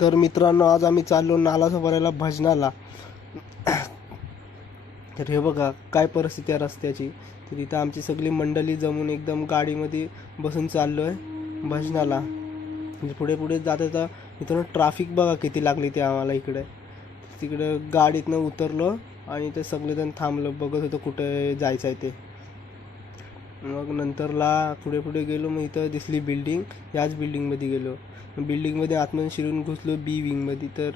तर मित्रांनो, आज आम्ही चाललो नालासोपाऱ्याला भजनाला. तर हे बघा काय परिस्थिती आहे रस्त्याची. तर इथं आमची सगळी मंडळी जमून एकदम गाडीमध्ये बसून चाललो आहे भजनाला. म्हणजे पुढे पुढे जात होता मित्रांनो, ट्रॅफिक बघा किती लागली ते आम्हाला इकडे. तिकडे गाडीतनं उतरलो आणि ते सगळेजण थांबलो, बघत होतो कुठे जायचं आहे ते. मग नंतरला पुढे पुढे गेलो, मग इथं दिसली बिल्डिंग. याच बिल्डिंगमध्ये गेलो. बिल्डिंगमध्ये आतमध्ये शिरून घुसलो बी विंगमध्ये. तर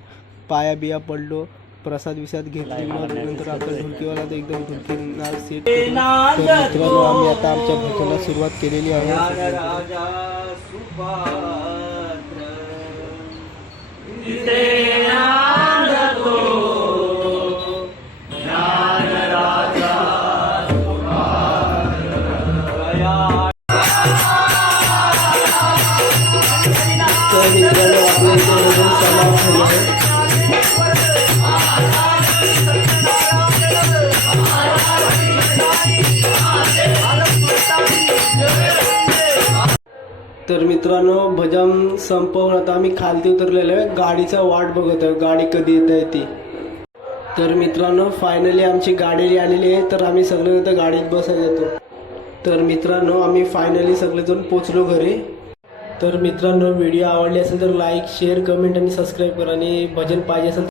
पाया बिया पडलो, प्रसाद विसाद घेतली. मग नंतर आपला ढोलकीवाला तर एकदम ढोलकी नाद सेट करून. तर मित्रांनो, आम्ही आता आमच्या भजनाला सुरुवात केलेली आहे. तर मित्रांनो, आपल्या इथे भजन समाप्त झाले आहे. तर मित्रांनो, भजन संपवून आता आम्ही खालती उतरलेलो आहे. गाडीचा वाट बघत आहे, गाडी कधी येत आहे ती. तर मित्रांनो, फायनली आमची गाडी आलेली आहे. तर आम्ही सगळे इथं गाडीत बसायला येतो. तर मित्रांनो, आम्ही फायनली सगळेजण पोचलो घरी. तर मित्रांनो, व्हिडिओ आवडली असेल तर लाईक, शेअर, कमेंट आणि सबस्क्राईब करा. आणि भजन पाहिजे असेल